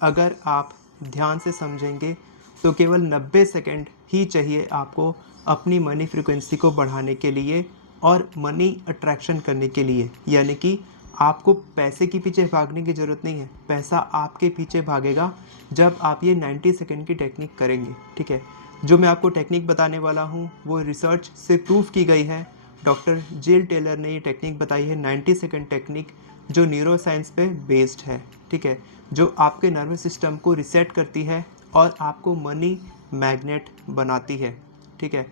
अगर आप ध्यान से समझेंगे तो केवल 90 सेकंड ही चाहिए आपको अपनी मनी फ्रीक्वेंसी को बढ़ाने के लिए और मनी अट्रैक्शन करने के लिए। यानी कि आपको पैसे के पीछे भागने की ज़रूरत नहीं है, पैसा आपके पीछे भागेगा जब आप ये 90 सेकंड की टेक्निक करेंगे। ठीक है, जो मैं आपको टेक्निक बताने वाला हूँ वो रिसर्च से प्रूफ की गई है। डॉक्टर जिल टेलर ने ये टेक्निक बताई है, 90 सेकंड टेक्निक, जो न्यूरो साइंस पे बेस्ड है। ठीक है, जो आपके नर्वस सिस्टम को रिसेट करती है और आपको मनी मैग्नेट बनाती है। ठीक है,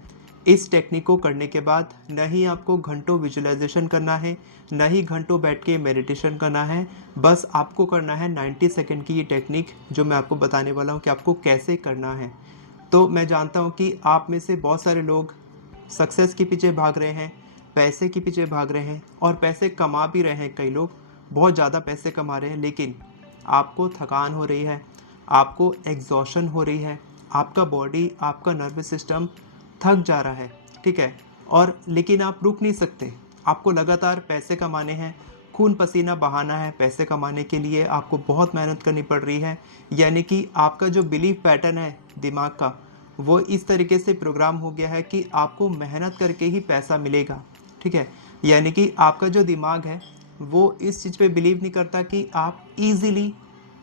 इस टेक्निक को करने के बाद न ही आपको घंटों विजुअलाइजेशन करना है, न ही घंटों बैठ के मेडिटेशन करना है, बस आपको करना है 90 सेकंड की ये टेक्निक जो मैं आपको बताने वाला हूँ कि आपको कैसे करना है। तो मैं जानता हूँ कि आप में से बहुत सारे लोग सक्सेस के पीछे भाग रहे हैं, पैसे के पीछे भाग रहे हैं और पैसे कमा भी रहे हैं। कई लोग बहुत ज़्यादा पैसे कमा रहे हैं, लेकिन आपको थकान हो रही है, आपको एग्जॉशन हो रही है, आपका बॉडी, आपका नर्वस सिस्टम थक जा रहा है। ठीक है, और लेकिन आप रुक नहीं सकते, आपको लगातार पैसे कमाने हैं, खून पसीना बहाना है पैसे कमाने के लिए, आपको बहुत मेहनत करनी पड़ रही है। यानी कि आपका जो बिलीफ पैटर्न है दिमाग का, वो इस तरीके से प्रोग्राम हो गया है कि आपको मेहनत करके ही पैसा मिलेगा। ठीक है, यानी कि आपका जो दिमाग है वो इस चीज़ पे बिलीव नहीं करता कि आप इजीली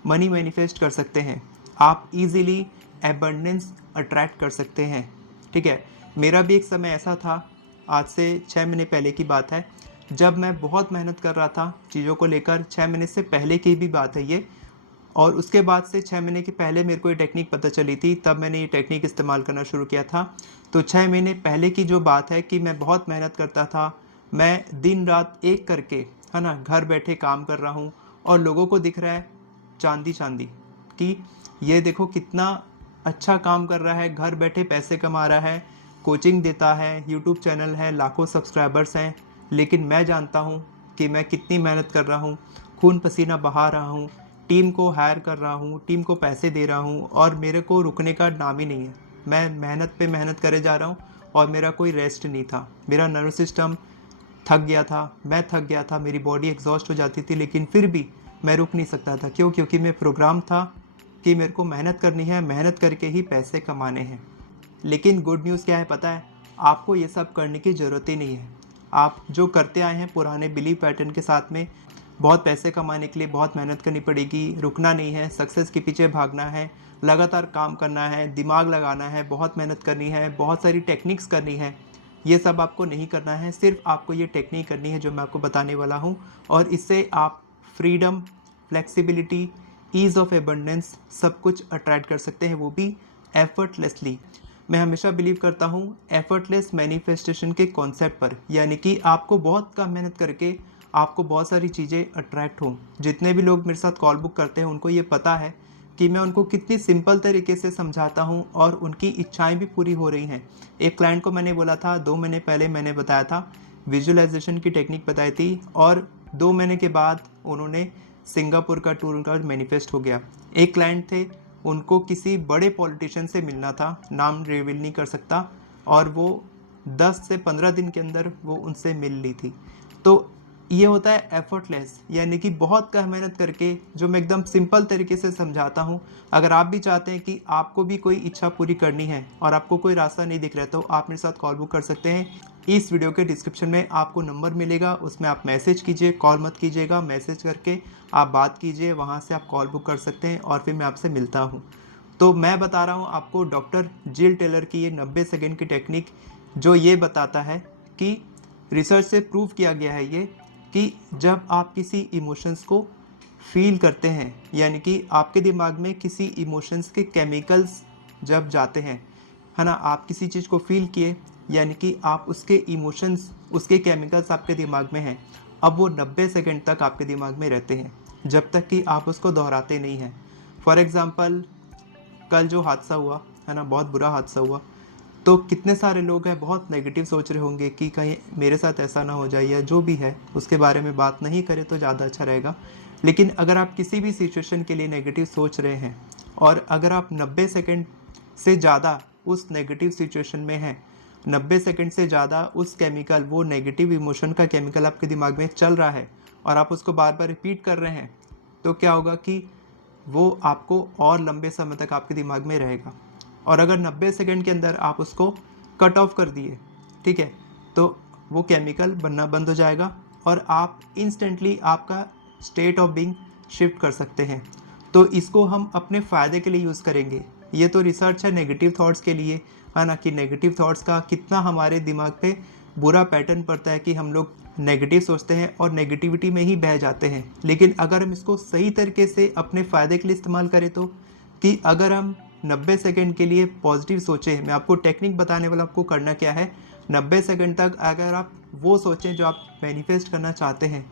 मनी मैनिफेस्ट कर सकते हैं, आप इजीली एबंडेंस अट्रैक्ट कर सकते हैं। ठीक है, मेरा भी एक समय ऐसा था, आज से 6 महीने पहले की बात है, जब मैं बहुत मेहनत कर रहा था चीज़ों को लेकर। 6 महीने से पहले की भी बात है ये, और उसके बाद से 6 महीने के पहले मेरे को ये टेक्निक पता चली थी, तब मैंने ये टेक्निक इस्तेमाल करना शुरू किया था। तो 6 महीने पहले की जो बात है कि मैं बहुत मेहनत करता था, मैं दिन रात एक करके, है ना, घर बैठे काम कर रहा हूँ और लोगों को दिख रहा है चांदी चांदी कि ये देखो कितना अच्छा काम कर रहा है, घर बैठे पैसे कमा रहा है, कोचिंग देता है, यूट्यूब चैनल है, लाखों सब्सक्राइबर्स हैं। लेकिन मैं जानता हूँ कि मैं कितनी मेहनत कर रहा हूँ, खून पसीना बहा रहा हूँ, टीम को हायर कर रहा हूँ, टीम को पैसे दे रहा हूँ और मेरे को रुकने का नाम ही नहीं है। मैं मेहनत पे मेहनत करे जा रहा हूँ और मेरा कोई रेस्ट नहीं था। मेरा नर्वस सिस्टम थक गया था, मैं थक गया था, मेरी बॉडी एग्जॉस्ट हो जाती थी, लेकिन फिर भी मैं रुक नहीं सकता था। क्यों? क्योंकि मैं प्रोग्राम था कि मेरे को मेहनत करनी है, मेहनत करके ही पैसे कमाने हैं। लेकिन गुड न्यूज़ क्या है पता है? आपको ये सब करने की ज़रूरत ही नहीं है। आप जो करते आए हैं पुराने बिलीव पैटर्न के साथ में, बहुत पैसे कमाने के लिए बहुत मेहनत करनी पड़ेगी, रुकना नहीं है, सक्सेस के पीछे भागना है, लगातार काम करना है, दिमाग लगाना है, बहुत मेहनत करनी है, बहुत सारी टेक्निक्स करनी है, ये सब आपको नहीं करना है। सिर्फ आपको ये टेक्निक करनी है जो मैं आपको बताने वाला हूँ, और इससे आप freedom, flexibility, ease of abundance सब कुछ अट्रैक्ट कर सकते हैं, वो भी एफर्टलेसली। मैं हमेशा बिलीव करता हूँ एफर्टलेस मैनिफेस्टेशन के कॉन्सेप्ट पर, यानी कि आपको बहुत कम मेहनत करके आपको बहुत सारी चीज़ें अट्रैक्ट हों। जितने भी लोग मेरे साथ कॉल बुक करते हैं उनको ये पता है कि मैं उनको कितनी सिंपल तरीके से समझाता हूँ और उनकी इच्छाएं भी पूरी हो रही हैं। एक क्लाइंट को मैंने बोला था, 2 महीने पहले मैंने बताया था, विजुअलाइजेशन की टेक्निक बताई थी, और 2 महीने के बाद उन्होंने सिंगापुर का टूर उनका मैनिफेस्ट हो गया। एक क्लाइंट थे, उनको किसी बड़े पॉलिटिशियन से मिलना था, नाम रिवील नहीं कर सकता, और वो 10 से 15 दिन के अंदर वो उनसे मिल ली थी। तो ये होता है एफर्टलेस, यानी कि बहुत कम मेहनत करके, जो मैं एकदम सिंपल तरीके से समझाता हूँ। अगर आप भी चाहते हैं कि आपको भी कोई इच्छा पूरी करनी है और आपको कोई रास्ता नहीं दिख रहा, तो आप मेरे साथ कॉल बुक कर सकते हैं। इस वीडियो के डिस्क्रिप्शन में आपको नंबर मिलेगा, उसमें आप मैसेज कीजिए, कॉल मत कीजिएगा, मैसेज करके आप बात कीजिए, वहाँ से आप कॉल बुक कर सकते हैं और फिर मैं आपसे मिलता हूँ। तो मैं बता रहा हूँ आपको डॉक्टर जिल टेलर की ये 90 सेकेंड की टेक्निक, जो ये बताता है कि रिसर्च से प्रूव किया गया है ये, कि जब आप किसी इमोशंस को फील करते हैं, यानी कि आपके दिमाग में किसी इमोशंस के केमिकल्स जब जाते हैं, है ना, आप किसी चीज़ को फील किए, यानी कि आप उसके इमोशंस, उसके केमिकल्स आपके दिमाग में हैं। अब वो 90 सेकंड तक आपके दिमाग में रहते हैं, जब तक कि आप उसको दोहराते नहीं हैं। फॉर एग्ज़ाम्पल, कल जो हादसा हुआ है ना, बहुत बुरा हादसा हुआ, तो कितने सारे लोग हैं बहुत नेगेटिव सोच रहे होंगे कि कहीं मेरे साथ ऐसा ना हो जाए, या जो भी है उसके बारे में बात नहीं करें तो ज़्यादा अच्छा रहेगा। लेकिन अगर आप किसी भी सिचुएशन के लिए नेगेटिव सोच रहे हैं और अगर आप 90 सेकंड से ज़्यादा उस नेगेटिव सिचुएशन में हैं, 90 सेकंड से ज़्यादा उस केमिकल, वो नेगेटिव इमोशन का केमिकल आपके दिमाग में चल रहा है और आप उसको बार बार रिपीट कर रहे हैं, तो क्या होगा कि वो आपको और लंबे समय तक आपके दिमाग में रहेगा। और अगर 90 सेकंड के अंदर आप उसको कट ऑफ कर दिए, ठीक है, तो वो केमिकल बनना बंद हो जाएगा और आप इंस्टेंटली आपका स्टेट ऑफ बीइंग शिफ्ट कर सकते हैं। तो इसको हम अपने फ़ायदे के लिए यूज़ करेंगे। ये तो रिसर्च है नेगेटिव थॉट्स के लिए, है ना, कि नेगेटिव थॉट्स का कितना हमारे दिमाग पे बुरा पैटर्न पड़ता है कि हम लोग नेगेटिव सोचते हैं और नेगेटिविटी में ही बह जाते हैं। लेकिन अगर हम इसको सही तरीके से अपने फ़ायदे के लिए इस्तेमाल करें तो, कि अगर हम 90 सेकंड के लिए पॉजिटिव सोचें, मैं आपको टेक्निक बताने वाला, आपको करना क्या है, 90 सेकंड तक अगर आप वो सोचें जो आप मैनिफेस्ट करना चाहते हैं,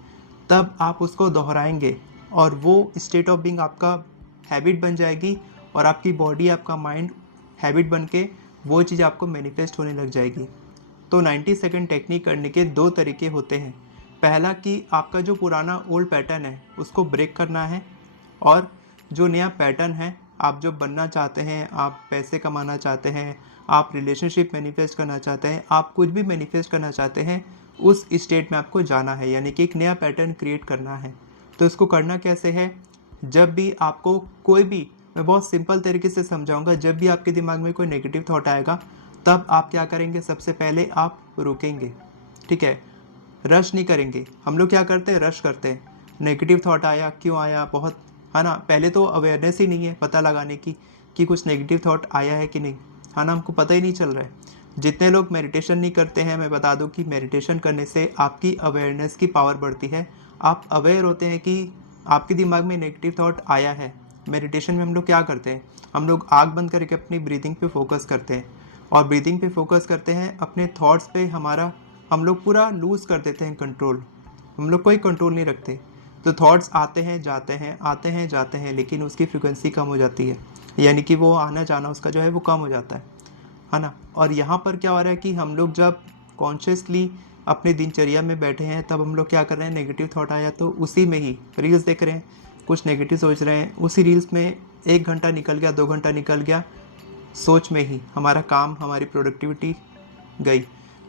तब आप उसको दोहराएंगे और वो स्टेट ऑफ बीइंग आपका हैबिट बन जाएगी और आपकी बॉडी, आपका माइंड हैबिट बन के वो चीज़ आपको मैनिफेस्ट होने लग जाएगी। तो 90 सेकंड टेक्निक करने के दो तरीके होते हैं। पहला कि आपका जो पुराना ओल्ड पैटर्न है उसको ब्रेक करना है, और जो नया पैटर्न है, आप जो बनना चाहते हैं, आप पैसे कमाना चाहते हैं, आप रिलेशनशिप मैनिफेस्ट करना चाहते हैं, आप कुछ भी मैनिफेस्ट करना चाहते हैं, उस स्टेट में आपको जाना है, यानी कि एक नया पैटर्न क्रिएट करना है। तो इसको करना कैसे है, जब भी आपको कोई भी, मैं बहुत सिंपल तरीके से समझाऊंगा, जब भी आपके दिमाग में कोई नेगेटिव थॉट आएगा तब आप क्या करेंगे, सबसे पहले आप रुकेंगे, ठीक है, रश नहीं करेंगे। हम लोग क्या करते हैं, रश करते हैं। नेगेटिव थॉट आया, क्यों आया, बहुत, है ना, पहले तो अवेयरनेस ही नहीं है पता लगाने की कि कुछ नेगेटिव थॉट आया है कि नहीं, है ना, हमको पता ही नहीं चल रहा है। जितने लोग मेडिटेशन नहीं करते हैं, मैं बता दूं कि मेडिटेशन करने से आपकी अवेयरनेस की पावर बढ़ती है। आप अवेयर होते हैं कि आपके दिमाग में नेगेटिव थॉट आया है। मेडिटेशन में हम लोग क्या करते हैं, हम लोग आँख बंद करके अपनी ब्रीदिंग पे फोकस करते हैं, और ब्रीदिंग पे फोकस करते हैं, अपने थॉट्स पे हमारा, हम लोग पूरा लूज़ कर देते हैं कंट्रोल, हम लोग कोई कंट्रोल नहीं रखते। तो थॉट्स आते हैं जाते हैं, आते हैं जाते हैं, लेकिन उसकी फ्रिक्वेंसी कम हो जाती है, यानी कि वो आना जाना उसका जो है वो कम हो जाता है ना। और यहाँ पर क्या हो रहा है कि हम लोग जब कॉन्शियसली अपने दिनचर्या में बैठे हैं, तब हम लोग क्या कर रहे हैं, नेगेटिव थॉट आया तो उसी में ही रील्स देख रहे हैं, कुछ नेगेटिव सोच रहे हैं, उसी रील्स में 1 घंटा निकल गया, 2 घंटा निकल गया, सोच में ही हमारा काम, हमारी प्रोडक्टिविटी गई।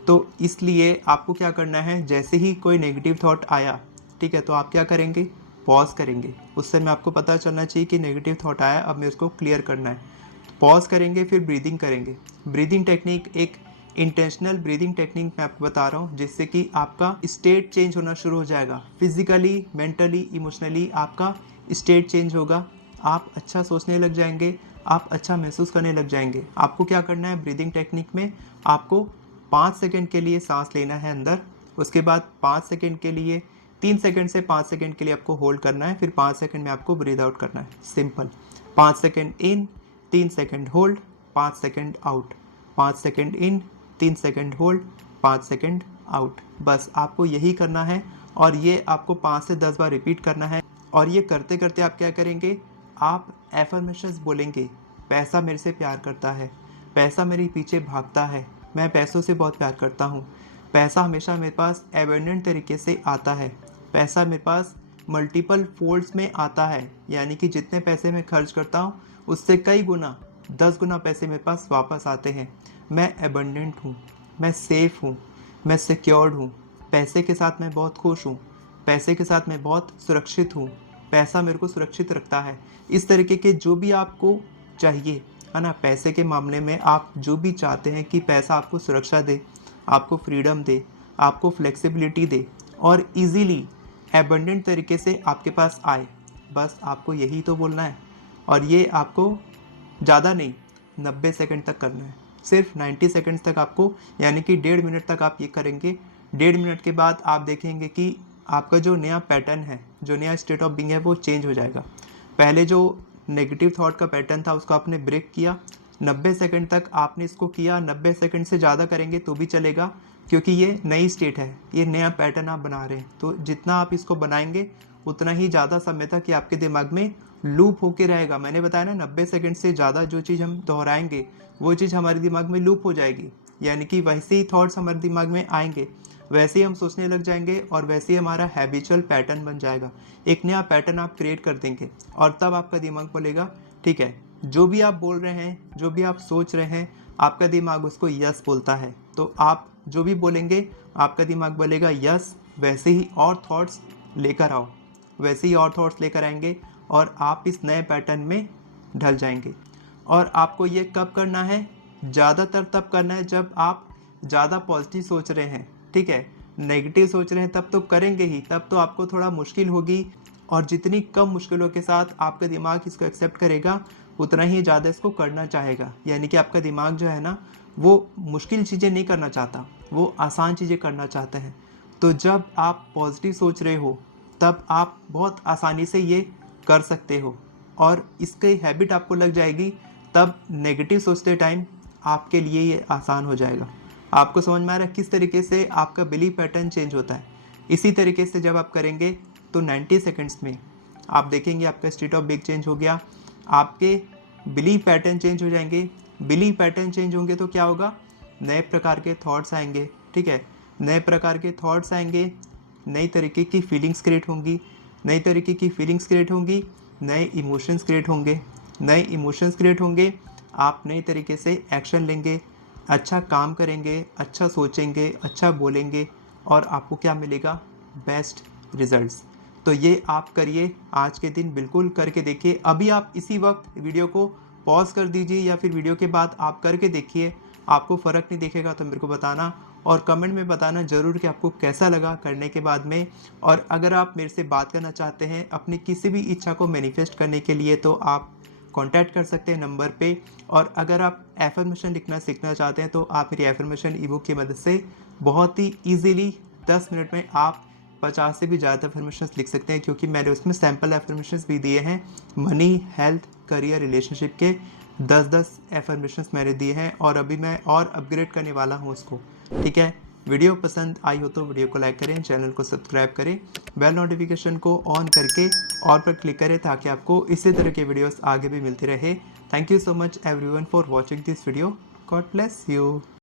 तो इसलिए आपको क्या करना है, जैसे ही कोई नेगेटिव थॉट आया, ठीक है, तो आप क्या करेंगे, पॉज करेंगे। उस समय आपको पता चलना चाहिए कि नेगेटिव थॉट आया, अब मेरे उसको क्लियर करना है। पॉज करेंगे, फिर ब्रीदिंग करेंगे। ब्रीदिंग टेक्निक एक इंटेंशनल ब्रीदिंग टेक्निक मैं आपको बता रहा हूँ, जिससे कि आपका स्टेट चेंज होना शुरू हो जाएगा। फिजिकली, मेंटली, इमोशनली आपका स्टेट चेंज होगा। आप अच्छा सोचने लग जाएंगे, आप अच्छा महसूस करने लग जाएंगे। आपको क्या करना है, ब्रीदिंग टेक्निक में आपको 5 सेकंड के लिए सांस लेना है अंदर, उसके बाद 5 सेकंड के लिए, 3 सेकंड से 5 सेकंड के लिए आपको होल्ड करना है, फिर 5 सेकंड में आपको ब्रीद आउट करना है। Simple, 5 second in, 3 second hold, 5 second out, 5 second in, 3 second hold, 5 second out. बस आपको यही करना है, और ये आपको 5 से 10 बार रिपीट करना है। और ये करते करते आप क्या करेंगे, आप एफर्मेशंस बोलेंगे, पैसा मेरे से प्यार करता है, पैसा मेरे पीछे भागता है, मैं पैसों से बहुत प्यार करता हूँ, पैसा हमेशा मेरे पास एबंडेंट तरीके से आता है, पैसा मेरे पास मल्टीपल फोल्ड्स में आता है, यानी कि जितने पैसे मैं खर्च करता हूँ उससे कई गुना, 10 गुना पैसे मेरे पास वापस आते हैं। मैं एबंडेंट हूँ, मैं सेफ हूँ, मैं सिक्योर्ड हूँ, पैसे के साथ मैं बहुत खुश हूँ, पैसे के साथ मैं बहुत सुरक्षित हूँ, पैसा मेरे को सुरक्षित रखता है। इस तरीके के जो भी आपको चाहिए, है ना, पैसे के मामले में आप जो भी चाहते हैं कि पैसा आपको सुरक्षा दे, आपको फ्रीडम दे, आपको फ्लेक्सिबिलिटी दे, और इजीली एबंडेंट तरीके से आपके पास आए, बस आपको यही तो बोलना है। और ये आपको ज़्यादा नहीं, 90 सेकंड तक करना है, सिर्फ 90 सेकंड्स तक आपको, यानी कि 1.5 मिनट तक आप ये करेंगे। 1.5 मिनट के बाद आप देखेंगे कि आपका जो नया पैटर्न है, जो नया स्टेट ऑफ बीइंग है, वो चेंज हो जाएगा। पहले जो नेगेटिव थॉट का पैटर्न था उसको आपने ब्रेक किया, 90 सेकंड तक आपने इसको किया, 90 सेकंड से ज़्यादा करेंगे तो भी चलेगा, क्योंकि ये नई स्टेट है, ये नया पैटर्न आप बना रहे हैं। तो जितना आप इसको बनाएंगे उतना ही ज़्यादा समय तक ये आपके दिमाग में लूप होके रहेगा। मैंने बताया ना, 90 सेकंड से ज़्यादा जो चीज़ हम दोहराएंगे वो चीज़ हमारे दिमाग में लूप हो जाएगी, यानी कि वैसे ही थॉट्स हमारे दिमाग में आएंगे, वैसे ही हम सोचने लग जाएंगे, और वैसे ही हमारा हैबिचुअल पैटर्न बन जाएगा। एक नया पैटर्न आप क्रिएट कर देंगे, और तब आपका दिमाग बोलेगा ठीक है, जो भी आप बोल रहे हैं, जो भी आप सोच रहे हैं, आपका दिमाग उसको यस बोलता है। तो आप जो भी बोलेंगे आपका दिमाग बोलेगा यस, वैसे ही और थॉट्स लेकर आओ, वैसे ही और थॉट्स लेकर आएंगे। और आप इस नए पैटर्न में ढल जाएंगे। और आपको ये कब करना है? ज़्यादातर तब करना है जब आप ज़्यादा पॉजिटिव सोच रहे हैं, ठीक है। नेगेटिव सोच रहे हैं तब तो करेंगे ही, तब तो आपको थोड़ा मुश्किल होगी। और जितनी कम मुश्किलों के साथ आपका दिमाग इसको एक्सेप्ट करेगा उतना ही ज़्यादा इसको करना चाहेगा। यानी कि आपका दिमाग जो है ना, वो मुश्किल चीज़ें नहीं करना चाहता, वो आसान चीज़ें करना चाहता है। तो जब आप पॉजिटिव सोच रहे हो तब आप बहुत आसानी से ये कर सकते हो और इसकी हैबिट आपको लग जाएगी। तब नेगेटिव सोचते टाइम आपके लिए ये आसान हो जाएगा। आपको समझ में आ रहा है किस तरीके से आपका बिलीफ पैटर्न चेंज होता है। इसी तरीके से जब आप करेंगे तो 90 सेकंड्स में आप देखेंगे आपका स्टेट ऑफ बीइंग चेंज हो गया, आपके बिलीफ पैटर्न चेंज हो जाएंगे। बिलीफ पैटर्न चेंज होंगे तो क्या होगा? नए प्रकार के थॉट्स आएंगे, ठीक है। नए प्रकार के थॉट्स आएंगे, नई तरीके की फीलिंग्स क्रिएट होंगी, नई तरीके की फीलिंग्स क्रिएट होंगी, नए इमोशंस क्रिएट होंगे, नए इमोशंस क्रिएट होंगे। आप नए तरीके से एक्शन लेंगे, अच्छा काम करेंगे, अच्छा सोचेंगे, अच्छा बोलेंगे और आपको क्या मिलेगा? Best results. तो ये आप करिए, आज के दिन बिल्कुल करके देखिए। अभी आप इसी वक्त वीडियो को पॉज कर दीजिए या फिर वीडियो के बाद आप करके देखिए। आपको फ़र्क नहीं दिखेगा तो मेरे को बताना और कमेंट में बताना ज़रूर कि आपको कैसा लगा करने के बाद में। और अगर आप मेरे से बात करना चाहते हैं अपनी किसी भी इच्छा को मैनिफेस्ट करने के लिए तो आप कांटेक्ट कर सकते हैं नंबर पे। और अगर आप एफर्मेशन लिखना सीखना चाहते हैं तो आप मेरी एफर्मेशन ई बुक की मदद से बहुत ही ईजीली 10 मिनट में आप 50 से भी ज़्यादा एफर्मेशंस लिख सकते हैं, क्योंकि मैंने उसमें सैम्पल एफर्मेशंस भी दिए हैं। मनी, हेल्थ, करियर, रिलेशनशिप के 10-10 एफर्मेशंस मैंने दिए हैं और अभी मैं और अपग्रेड करने वाला हूँ उसको, ठीक है। वीडियो पसंद आई हो तो वीडियो को लाइक करें, चैनल को सब्सक्राइब करें, बेल नोटिफिकेशन को ऑन करके ऑल पर क्लिक करें ताकि आपको इसी तरह के वीडियोस आगे भी मिलते रहे। Thank you so much everyone for watching this video. God bless you.